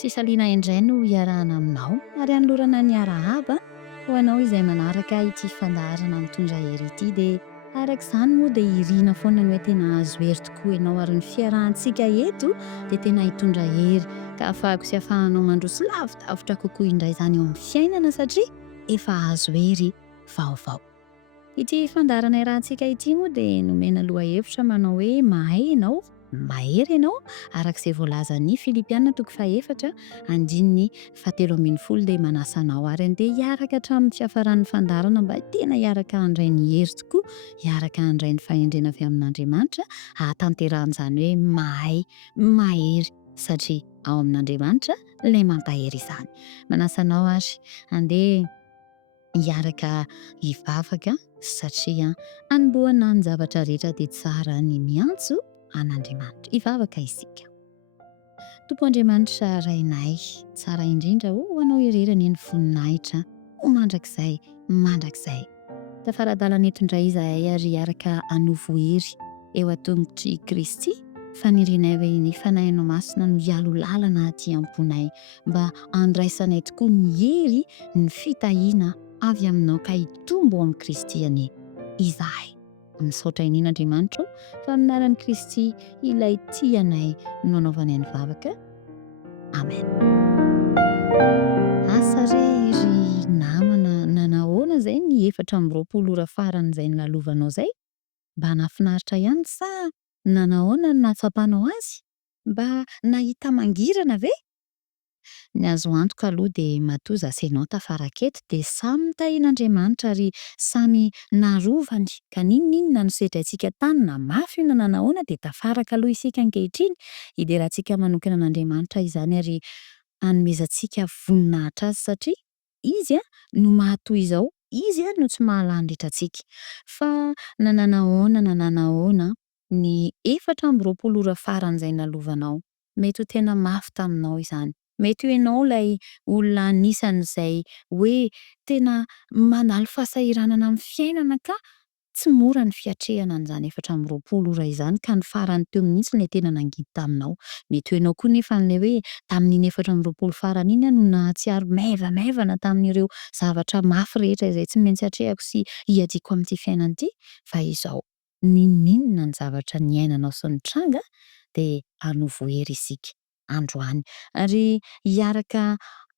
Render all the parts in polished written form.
Sisaliana indray no hiarahana aminao ary hanolorana ny arahaba ho anao izay manaraka ity fandaharana mitondra hery ity dia araka izany moa dia irina foana ny hoe tena azo hery tokoa ianao ary ny fiarahantsika eto dia tena hitondra hery ka ahafahako sy ahafahanao mandroso lavidavitra kokoa indray izany eo amin'ny fiainana satria efa azo hery vaovao. Ity fandaharana iarahantsika ity moa dia nomena lohahevitra manao hoe mahay ianao, mahery ianao arak'izay voalazan'ny Filipiana toko faha-efatra andininy 7:10 dia manasa anao ary andeha hiaraka hatramin'ny fiafaran'ny fandaharana mba tena hiaraka handray ny hery tokoa, hiaraka handray ny fahendrena avy amin'Andriamanitra hahatanterahan'izany hoe mahay, mahery satria ao amin'Andriamanitra ilay mampahery izany. Manasa anao ary andeha hiaraka hivavaka satria anombohana ny zavatra rehetra dia tsara ny miantso an'Andriamanitra. Hivavaka isika. Tompo Andriamanitra rainay, tsara indrindra ho anao irerany ny voninahitra ho mandrakizay. Tafaradalana eto indray izahay ary hiaraka hanovo hery eo an-tongotry Kristy fanirianay hoe ny fanahinao masina no hialo lalana aty am-ponay mba handraisanay tokoa ny hery ny fitahiana avy aminao ka hitombo amin'ny Kristy any izahay. Misaotra inona Andriamanitra fa amin'ny anaran'i Kristy ilay tianay no anaovanay ny vavaka. Amen. Asa ry namana nanahoana izay ny 4 ora faran'izay nolalovanao izay? Mba nahafinaritra ihany sa nanahoana no nahatsapana azy? Mba nahita mangirana ve? Ny azo antoka aloha dia matoa zasenao tafaraketo dia samy nitahian'Andriamanitra ary samy narovany ka ninona no sedratsika tany na mafy na nanahoana dia tafaraka aloha isika ankehitriny hiderantsika manokana an'Andriamanitra izany ary hanomezantsika voninahitra azy satria izy no mahatoa izao, izy no tsy mahalandritra antsika fa na nanahoana ny 4 ora faran'izay nalovanao mety ho tena mafy taminao izany. Mety ho ianao ilay olona anisan'izay hoe tena mandalo fahasahiranana amin'ny fiainana ka tsy mora ny fiatrehana an'izany 4 ora izany ka ny farany teo mihitsy ilay tena nangidy taminao. Mety ho ianao koa nefa n'ilay hoe tamin'iny 4 farany iny no nahatsiaro maivamaivana tamin'ireo zavatra mafy rehetra izay tsy maintsy hatrehako sy hiadiako amin'ity fiainana ity fa izao ninona ny zavatra niainanao sy nitranga dia hanovo hery isika androany ary hiaraka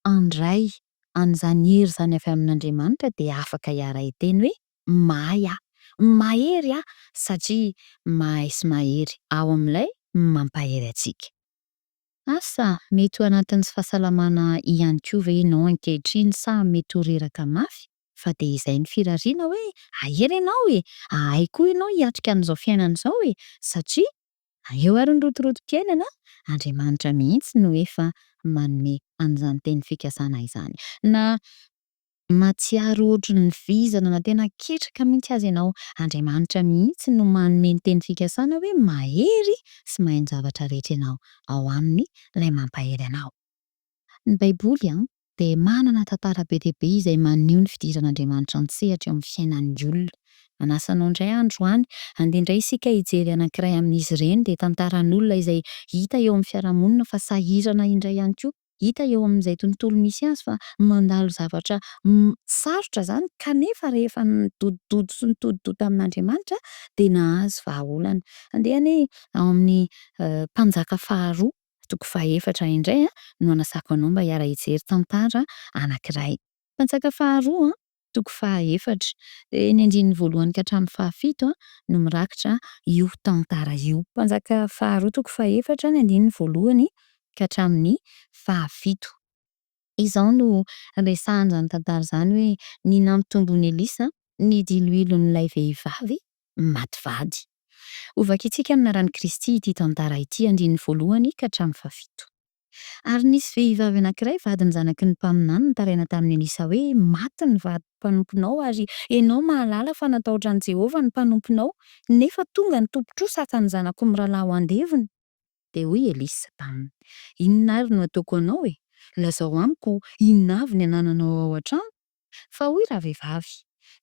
handray an'izany hery izany avy amin'Andriamanitra dia afaka hiara-hiteny hoe mahay mahery satria mahay sy mahery ao amin'ilay mampahery antsika. Asa mety ho anatin'ny sy fahasalamana ihany koa ve ianao ankehitriny sa mety ho reraka mafy? Fa dia izay ny firariana hoe ahery ianao ahay koa ianao hiatrika an'izao fiainana izao satria eo ary ny rotorotom-piainana Andriamanitra mihitsy no efa manome an'izany teny fikasana izany. Na mahatsiaro ohatry ny vizana na tena ketraka mihitsy azy ianao, Andriamanitra mihitsy no manome ny teny fikasana hoe mahery sy mahay ny zavatra rehetra ianao ao aminy ilay mampahery anao. Ny Baiboly dia manana tantara be dia be izay maneho ny fidiran'Andriamanitra an-tsehatra eo amin'ny fiainan'ny olona. Manasa anao indray androany andeha indray isika hijery anankiray amin'izy ireny dia tantaran'olona izay hita eo amin'ny fiarahamonina fa sahirana indray ihany koa, hita eo amin'izay tontolo misy azy fa mandalo zavatra sarotra izany kanefa rehefa nitodidodo sy nitodidodo amin'Andriamanitra dia nahazo vahaolana. Andehany ao amin'ny mpanjaka faharoa toko faha-efatra indray no anasako anao mba hiara-hijery tantara anankiray. Mpanjaka faharoa toko faha-efatra dia ny 1 ka hatramin'ny fahafito no mirakitra io tantara io. Mpanjaka faharoa toko faha-efatra ny 1 ka hatramin'ny fahafito. Izao no resahan'izany tantara izany hoe ny nampitomboin'i Elisa ny diloilon'ilay vehivavy maty vady. Ovaka itsika amin'ny anaran'i Kristy ity tantara ity 1 ka hatramin'ny fahafito. Ary nisy vehivavy anankiray vadiny zanaky ny mpaminany nitaraina tamin'i Elisa hoe maty ny vady mpanomponao ary ianao mahalala fa nataotran'i Jehovah ny mpanomponao nefa tonga ny tombotsoa saka ny zanako mirahalaho andeviny. Dia hoy Elisa taminy, inona ary no ataoko anao lazao amiko inona avy ny anananao ao an-trano? Fa hoy raha vehivavy,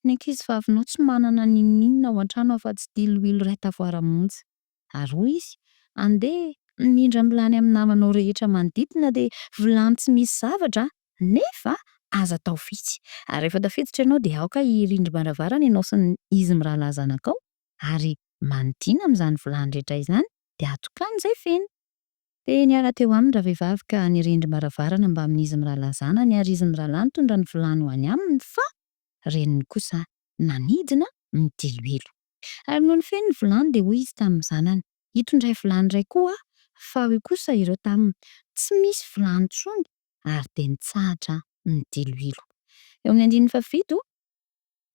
ny ankizivavinao tsy manana n'inon'inona ao an-trano afa-tsy diloilo iray tavoara monja. Ary hoy izy, andeha mindra milany amin'ny namanao rehetra manodidina de vilany tsy misy zavatra nefa aza tao fitsy. Ary rehefa tafiditra ianao de aoka rindrim-baravarana ianao sy izy mirahalahy zanakao ary manodina amin'izany vilany rehetra izany de atokany izay feno. De niara teo aminy ravehivavy ka nirindrim-baravarana mba amin'izy mirahalahy zanany ary izy mirahalahy nitondra ny vilany ho any aminy fa reniny kosa nanidina mideloelo. Ary noho ny feno ny vilany de hoy izy tamin'ny zanany: "Itondray vilany iray koa fa hoy kosa ireo taminy tsy misy vilany intsony" ary de nitsahatra mideloelo. Eo amin'ny andininy fafito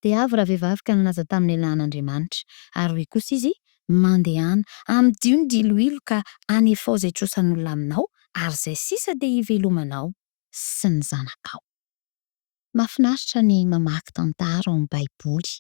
de avy ravehivavy ka nilaza tamin'ny lehilahy an'Andriamanitra ary hoy kosa izy: "Mandehana, amidio ny diloilo ka hanefa izay trosan'olona aminao ary izay sisa de hivelomanao sy ny zanakao." Mahafinaritra ny mamaky tantara ao amin'ny Baiboly.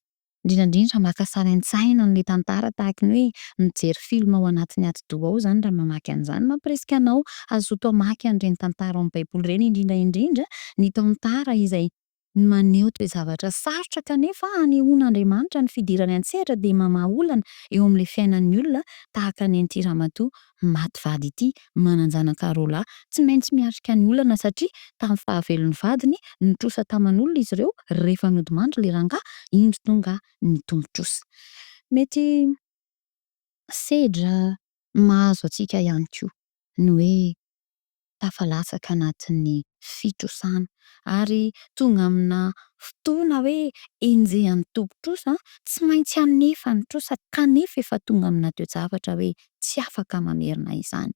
Indrindrandrindra maka saintsaina an'le tantara tahaka ny hoe mijery filma ao anatin'ny ati-doha ao zany raha mamaky an'izany, mampirisika anao hazoto hamaky an'ireny tantara ao amin'ny Baiboly ireny, indrindra indrindra ny tantara izay maneho toe-javatra sarotra kanefa hanehoan'Andriamanitra ny fidirany an-tsehatra de mamaha olana eo amin'le fiainan'ny olona tahaka ny an'ity ramatoa maty vady ity, mananjanaka roa lahy, tsy maintsy miatrika ny olana satria tamin'ny fahavelon'ny vadiny nitrosa taman'olona izy ireo, rehefa nodimandry le rangahy indro tonga ny tombo-trosa. Mety sedra mahazo antsika ihany koa ny hoe tafalatsaka anatin'ny fitrosana ary tonga amina fotoana hoe enjehan'ny tombo-trosa tsy maintsy hanefa ny trosa kanefa efa tonga amina toe-javatra hoe tsy afaka mamerina izany.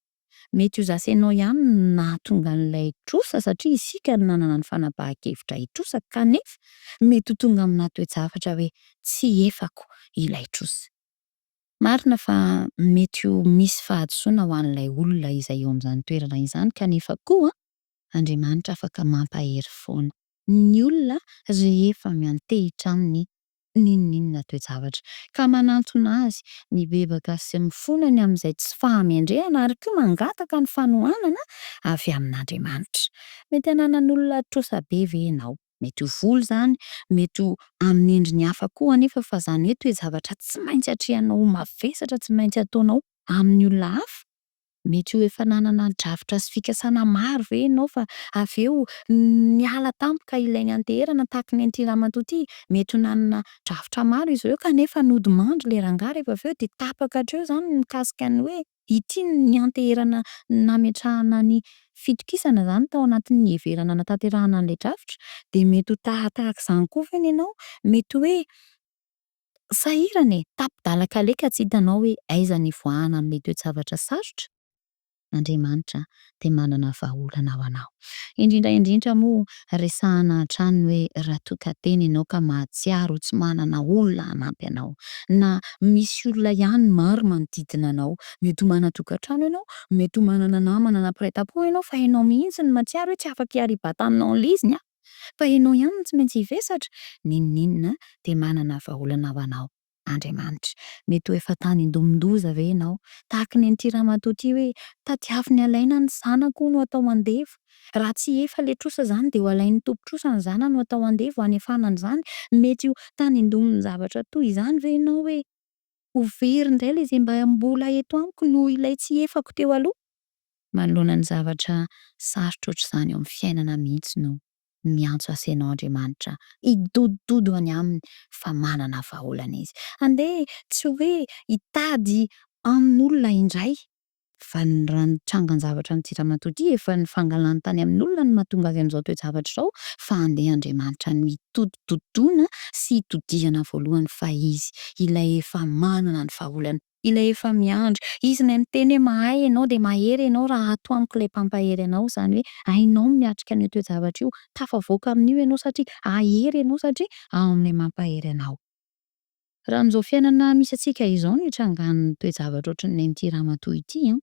Mety ho zasenao ihany no nahatonga an'ilay trosa satria isika no nanana ny fanapahan-kevitra hitrosa kanefa mety ho tonga amina toe-javatra hoe tsy efako ilay trosa. Marina fa mety ho misy fahadisoana ho an'ilay olona izay eo amin'izany toerana izany kanefa koa Andriamanitra afaka mampahery foana ny olona rehefa miantehitra aminy n'inon'inona toe-javatra ka manantona azy mibebaka sy mifonany amin'izay tsy fahamenrehana ary koa mangataka ny fanohanana avy amin'Andriamanitra. Mety hananan'olona trosa be ve ianao? Mety ho voly zany, mety ho amin'ny endriny hafa koa anefa fa zany hoe toe-javatra tsy maintsy hatrehanao mavesatra, tsy maintsy ataonao amin'ny olona hafa. Mety ho efa nanana drafitra sy fikasana maro ve ianao fa avy eo niala tampoka ilay nianteherana tahaka ny an'ity ramatoa ity. Mety ho nanana drafitra maro izy ireo kanefa nodimandry le rangahy rehefa avy eo de tapaka hatreo zany mikasika ny hoe ity nianteherana nametrahana ny fitokisana zany tao anatin'ny heverana natanterahana an'le drafitra de mety ho tahaka izany koa ve ianao? Mety hoe sahirana e, tapi-dalaka leka tsy hitanao hoe aiza ny ivoahana amin'le toe-javatra sarotra. Andriamanitra de manana vahaolana ho anao. Indrindra indrindra moa resahana hatrany hoe raha tokan-tena ianao ka mahatsiaro tsy manana olona hanampy anao na misy olona ihany maro manodidina anao, mety ho mana-tokantrano ianao, mety ho manana namana nampiray-tampo ianao fa ianao mihitsy ny mahatsiaro hoe tsy afaka hiaribata aminao an'le izy ny a fa ianao ihany no tsy maintsy hivesatra, n'inon'inona de manana vahaolana ho anao Andriamanitra. Mety ho efa tany indomindoza ve ianao tahaka ny an'ity ramatoa ity hoe tadiaviny alaina ny zanako no atao andevo, raha tsy efa le trosa zany de ho alain'ny tompo-trosa ny zanany no atao andevo hanefana an'izany. Mety ho tany indomin'ny zavatra toy izany ve ianao hoe ho very indray le izay mbola eto amiko noho ilay tsy efako teo aloha? Manoloana ny zavatra sarotra ohatr'izany eo amin'ny fiainana mihitsy no miantso asenao Andriamanitra hidodododo any aminy fa manana vahaolana izy. Andeha tsy hoe hitady amin'olona indray fa raha nitranga ny zavatra n'ity ramatoa ity efa nifangalany tany amin'olona no mahatonga azy an'izao toe-javatra izao fa andeha Andriamanitra no hitodi-dodoana sy hitodihana voalohany fa izy ilay efa manana ny vahaolana, ilay efa miandry, izy nay miteny hoe mahay ianao de mahery ianao raha ato amiko ilay mpampahery anao zany hoe hainao miatrika an'io toe-javatra io, tafavoaka amin'io ianao satria hahery ianao satria ao amin'ilay mampahery anao. Raha amin'izao fiainana misy antsika izao no hitrangan'ny toe-javatra ohatran'ny an'ity ramatoa ity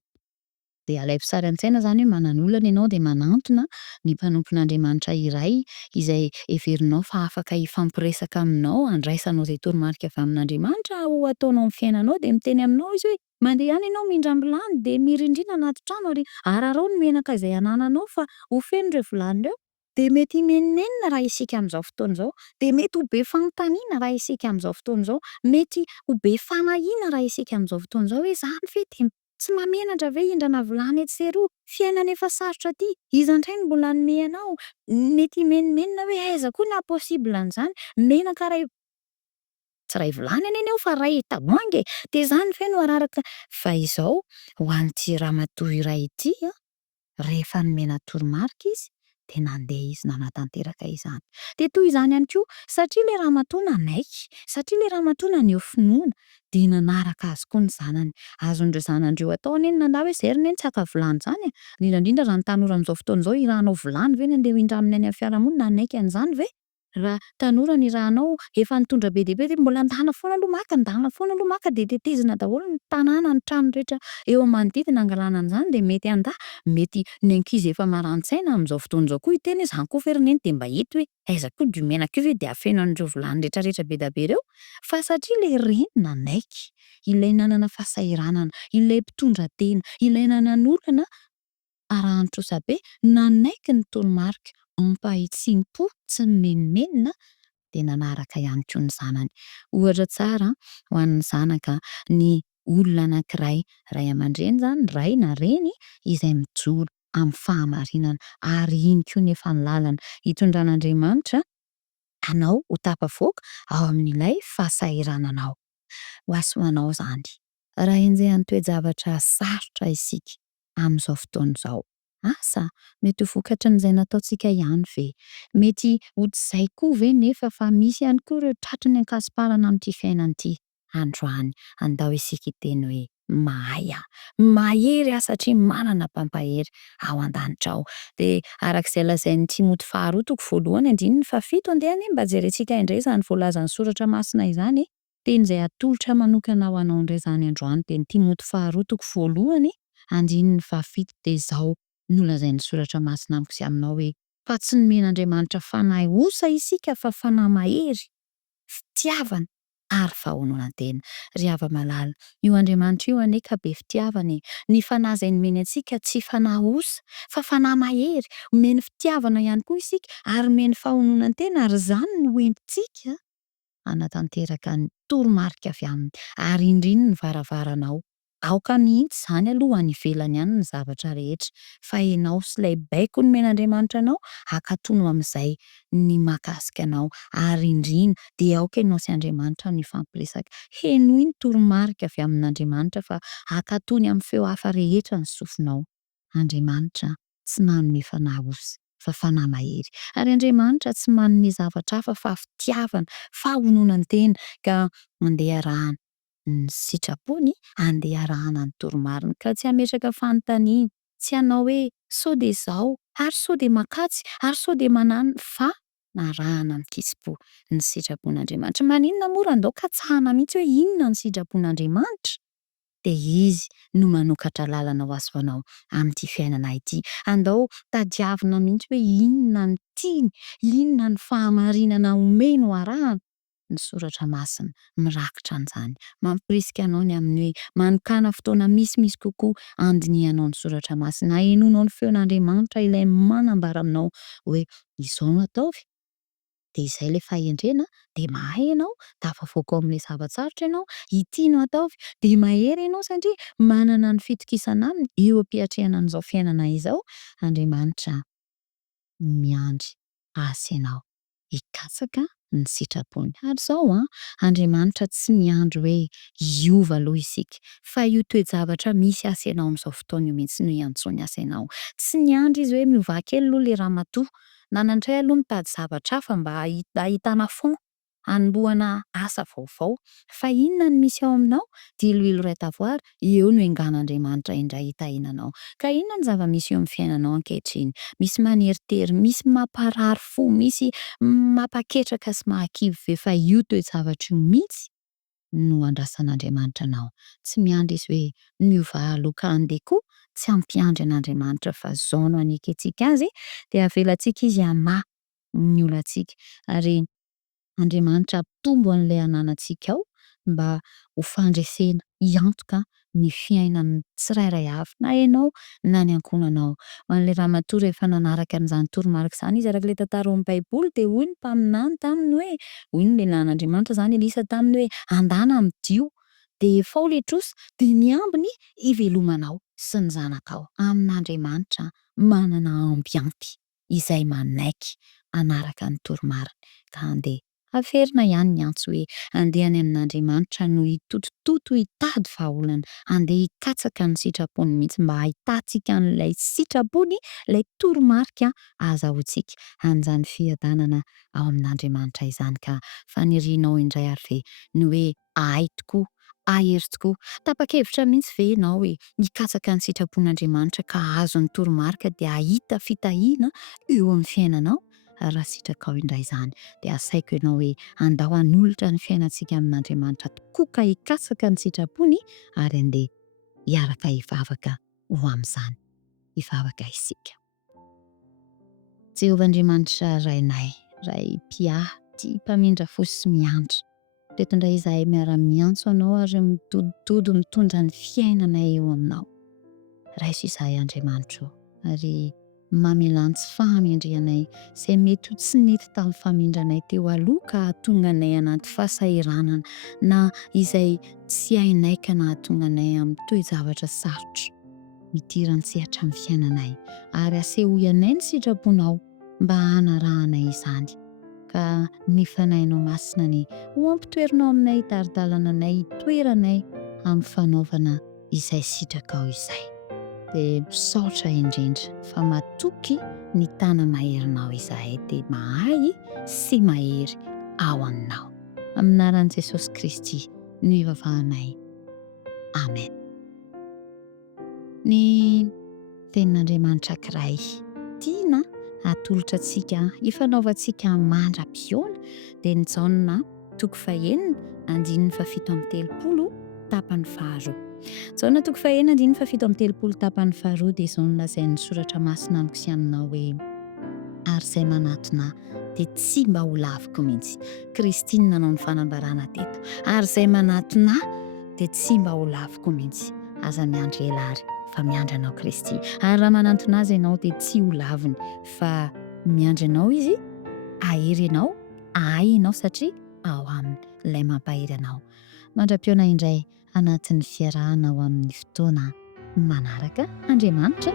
de alaiko sary an-tsaina zany hoe manan'olana ianao de manantona ny mpanompon'Andriamanitra iray izay heverinao fa afaka hifampiresaka aminao, handraisanao izay toromarika avy amin'Andriamanitra ho ataonao amin'ny fiainanao de miteny aminao izy hoe mandeha any ianao mindrambilany de mirindrina anaty trano ary ararao ny menaka izay anananao fa ho feno ireo vilany ireo. De mety himenonenona raha isika amin'izao fotoana izao, de mety ho be fanontaniana raha isika amin'izao fotoana izao, mety ho be fanahiana raha isika amin'izao fotoana izao hoe zany ve de Tsy mahamenatra ve hindrana vilany etsy sy eroa? Fiainana efa sarotra ty. Iza indray no mbola hanome anao? Mety menomenona hoe aiza koa na possible an'izany? Menaka ray tsy ray vilany anie eo fa ray tavoahangy e. De zany ve no araraka fa izao ho an'ity ramatoa iray ity rehefa nomena toromarika izy de nandeha izy nanatanteraka izany. De toy izany ihany koa satria le ramatoa nanaiky, satria le ramatoa naneho finoana de nanaraka azy koa ny zanany. Azon'ireo zanandreo atao anie nandà hoe zahay anie tsy haka vilany zany e. Indrindra raha ny tanora am'izao fotoana izao irahanao vilany ve ny andeha hindramina any amin'ny fiarahamonina nanaiky an'izany ve? Raha tanora ny irahanao efa nitondra be dia be de mbola andana foana aloha maka, andana foana aloha maka de tetezina daholo ny tanàna, ny trano rehetra eo manodidina angalana an'izany de mety andà. Mety ny ankizy efa marani-tsaina am'izao fotoana izao koa hiteny hoe zany koa very neny de mba hito hoe aiza koa diomenaka io ve de afeno an'ireo vilany rehetrarehetra be da be reo. Fa satria le reny nanaiky, ilay nanana fahasahiranana, ilay mpitondra tena, ilay nanan'olana Arahantro Sabe nanaiky ny toromarika ampahitsim-po tsy menomenona de nanaraka ihany koa ny zanany. Ohatra tsara ho an'ny zanaka ny olona anankiray, ray aman-dreny zany, ray na reny izay mijoro amin'ny fahamarinana ary iny koa nefa ny lalana hitondran'Andriamanitra anao ho tafavoaka ao amin'ilay fahasahirananao. Ho aso anao zany. Raha enjehany toe-javatra sarotra isika am'izao fotoana izao. Asa mety ho vokatry n'izay nataontsika ihany ve? Mety ho tsy izay koa ve nefa fa misy ihany koa ireo tratriny ankasiparana amin'ity fiainana ity. Androany andao isika hiteny hoe mahay aho, mahery aho satria manana mpampahery ao an-danitra ao. De arak'izay lazain'ny Timoty faharoa toko voalohany andininy fafito andehany mba jerentsika indray zany voalazan'ny soratra masina izany teny izay atolotra manokana ho anao indray zany androany teny Timoty faharoa toko voalohany andininy fafito de izao no lazain'ny soratra masina amiko sy aminao hoe fa tsy nomen'Andriamanitra fanahy osa isika fa fanahy mahery, fitiavana ary fahaononantena. Ry hava-malala, io Andriamanitra io anie ka be fitiavana e. Ny fanahy izay nomeny antsika tsy fanahy osa fa fanahy mahery, omeny fitiavana ihany koa isika ary omeny fahononantena ary zany no entintsika hanatanteraka ny toromarika avy aminy ary indriny ny varavaranao. Aoka mihitsy zany aloha any ivelany any ny zavatra rehetra fa enao sy ilay baiko nomen'Andriamanitra anao hankatono amin'izay ny mahakasika anao ary indrina de aoka ianao sy Andriamanitra no ifampiresaka. Henoy ny toromarika avy amin'Andriamanitra fa hankatony amin'ny feo hafa rehetra ny sofinao. Andriamanitra tsy manome fanahy osa fa fanahy mahery ary Andriamanitra tsy manome zavatra hafa fa fitiavana, fahononantena ka mandeha arahana ny sitrapony, andeha arahana ny toromarina ka tsy hametraka fanontaniana, tsy hanao hoe sao de zao ary sao de makatsy ary sao de manana fa narahana ny kitsipo ny sitrapon'Andriamanitra. Maninona moa raha andao ka tsahana mihitsy hoe inona ny sitrapon'Andriamanitra? De izy no manokatra lalana ho azo anao amin'ity fiainana ity. Andao tadiavina mihitsy hoe inona ny tiany, inona ny fahamarinana omeny ho arahana. Ny soratra masina mirakitra an'izany. Mampirisika anao ny amin'ny hoe manokana fotoana misimisy kokoa andinihanao ny soratra masina. Hahenonao ny feon'Andriamanitra ilay manambara aminao hoe izao no ataovy de izay le fahendrena de mahay ianao, tafavoaka ao amin'ilay zava-tsarotra ianao, ity no ataovy de mahery ianao satria manana ny fitokisana aminy eo am-piatrehana an'izao fiainana izao. Andriamanitra miandry asa ianao hikatsaka ny sitrapony. Ary zao Andriamanitra tsy miandry hoe hiova aloha isika fa io toe-javatra misy asa ianao am'izao fotoana io mihitsy no iantsony asa ianao. Tsy niandry izy hoe miova kely aloha le ramatoa na nandray aloha mitady zavatra hafa mba ahitana fond hanombohana asa vaovao fa inona ny misy ao aminao dia ilo iray tavoara eo no engan'Andriamanitra indray hitahinanao. Ka inona ny zava-misy eo amin'ny fiainanao ankehitriny? Misy maneritery, misy mamparary fo, misy mampaketraka sy mahakivy ve fa io toe-javatra io mihitsy no andrasan'Andriamanitra anao. Tsy miandry izy hoe miova aloka andeha koa, tsy hampiandry an'Andriamanitra fa zao no anekentsika azy dia avelantsika izy hanahy ny olantsika ary Andriamanitra ampitombo an'ilay ananantsika ao mba ho fandresena hiantoka ny fiainan'ny tsirairay avy na ianao na ny ankohonanao. Ho an'ilay ramatoa rehefa nanaraka an'izany toromarika izany izy arak'ilay tantara ao amin'ny baiboly de hoy ny mpaminany taminy hoe hoy ny lehilahin'Andriamanitra zany Elisa taminy hoe andana midio dia fao ilay troso dia ny ambiny ivelomanao sy ny zanakao amin'Andriamanitra manana ambianty izay manaiky anaraka ny toromariny ka andeha averina ihany ny antso hoe andeha any amin'Andriamanitra no hitotototo hitady vahaolana andeha hikatsaka ny sitrapony mihitsy mba hahitantsika an'ilay sitrapony ilay toromarika azahoantsika an'izany fiadanana ao amin'Andriamanitra izany ka fanirianao indray ary ve ny hoe ahay tokoa ahery tokoa tapa-kevitra mihitsy ve ianao hoe hikatsaka ny sitrapon'Andriamanitra ka azo ny toromarika dia ahita fitahiana eo amin'ny fiainanao raha sitraka indray izany dia asaiko ianao hoe andao hanolotra ny fiainantsika amin'Andriamanitra tokoa ka hikatsaka ny sitrapony ary andeha hiaraka hivavaka ho amin'izany hivavaka isika. Jehovah Andriamanitra rainay ray mpiahy tia mpamindra fo sy miandry teto indray izahay miara-miantso anao ary mitodotody mitondra ny fiainanay eo aminao raiso izahay Andriamanitra ary mamelantsy fahamendrianay izay mety ho tsy nety tamin'ny famindranay teo aloha ka hahatonga anay anaty fahasahiranana na izay tsy hainay ka nahatonga anay amin'ny toe-javatra sarotra midiran-tsehatra amin'ny fiainanay ary asehoanay ny sitraponao mba hanarahanay izany ka ny fanahinao masina ny ho ampitoerinao aminay daridalananay hitoeranay amin'ny fanaovana izay sitraka izay dia misaotra indrindra fa matoky ny tana maherinao izahay dia mahay sy mahery ao aminao amin'ny anaran'i Jesosy Kristy no ivavahanay amen. Ny tenin'Andriamanitra kiray tiana atolotra antsika hifanaovantsika mandra-pioana dia ny Jaona 9:7-telopolo tapany faharoa. Jaona 9:7-telopolo tapany faharoa dia izao no lazain'ny soratra masina amiko sy aminao hoe ary izay manatona dia tsy mba ho laviko mihitsy. Kristine nanao ny fanambarana teto ary izay manatona dia tsy mba ho laviko mihitsy. Aza miandry ela ary fa miandry anao Kristy ary raha manantona azy ianao dia tsy ho laviny fa miandry anao izy ahery ianao ahay ianao satria ao aminy ilay mampahery anao. Mandra-pioana indray anatin'ny fiarahana ao amin'ny fotoana manaraka. Andriamanitra